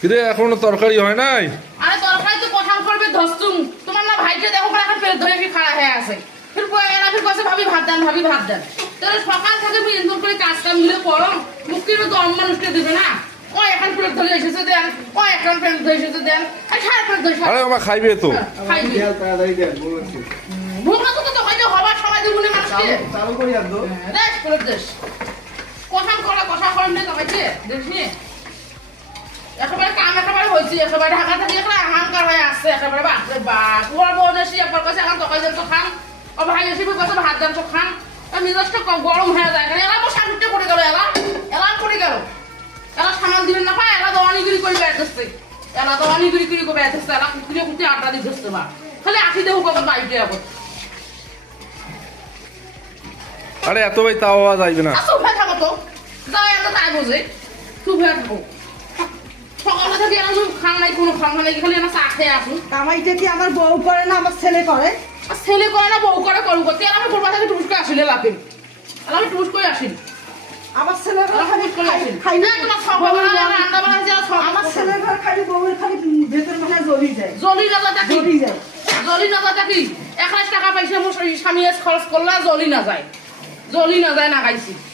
কিরে এখনো তরকারি হয় নাই? আরে তরকারি তো কোঠাম করবে ধস্তুম তোমার না ভাইকে দেখো করে এখন পেট ধরে কি খাড়া হয়ে আছে ফির এরা ফির কইছে ভাবি ভাত দেন তাহলে সকাল থেকে আমি ইন্দুর করে কাজ কাম মিলে করো মুক্তির তো অন্য মানুষকে দিবে না ও এখন পেট ধরে এসেছে দেন ও এখন পেট ধরে এসেছে দেন আর সারা পেট ধরে আরে আমার খাইবে তো। খাইবি ভুল না তো হয়তো হবার সময় দিব না মানুষকে চালু করি আর দো দেশ করে দেশ কোঠাম করা কথা করেন না তোমাকে দেখি একেবারে কাম একেবারে হয়েছে একেবারে ঢাকা থেকে একটা আহাঙ্কার হয়ে আসছে একেবারে বাপরে বাপ ওর বোন এসে একবার কাছে এখন তকাই দেন তো খান ও ভাই এসে কাছে ভাত দেন তো খান মিজাজটা গরম হয়ে যায় কারণ এলা বসা উঠতে পড়ে গেল এলা পড়ে গেল এলা সামাল দিবেন না পায় এলা দোয়ানিগিরি করে বেড়াতেছে এলা দোয়ানিগিরি করে বেড়াতেছে এলা কুকুরে কুকুরে আড্ডা দিতেছে বা খালি আখি দেবো কত বাইরে এখন আরে এত ভাই তাও আওয়াজ আইবে না। চুপ হয়ে থাকো তো যাও এত তাই বোঝে চুপ হয়ে থাকো সকালে থেকে এরা খান নাই কোনো খান নাই খালি এরা চা খেয়ে আসুন কামাইটা কি আমার বউ করে না আমার ছেলে করে? আর ছেলে করে না বউ করে করু করতে আমি কোরবা থেকে টুস করে আসিলে লাফিন আমি টুস করে আসি আমার ছেলের ঘর আমি খালি করে আসি খাই না তোমার সব রান্না বান্না যে সব আমার ছেলের ঘর খালি বউয়ের খালি ভেতর মানে জ্বলি যায় জলি না কি জ্বলি যায়। জলি না কি 1 লাখ টাকা পাইছে মোর স্বামী খরচ করলা জলি না যায় না গাইছি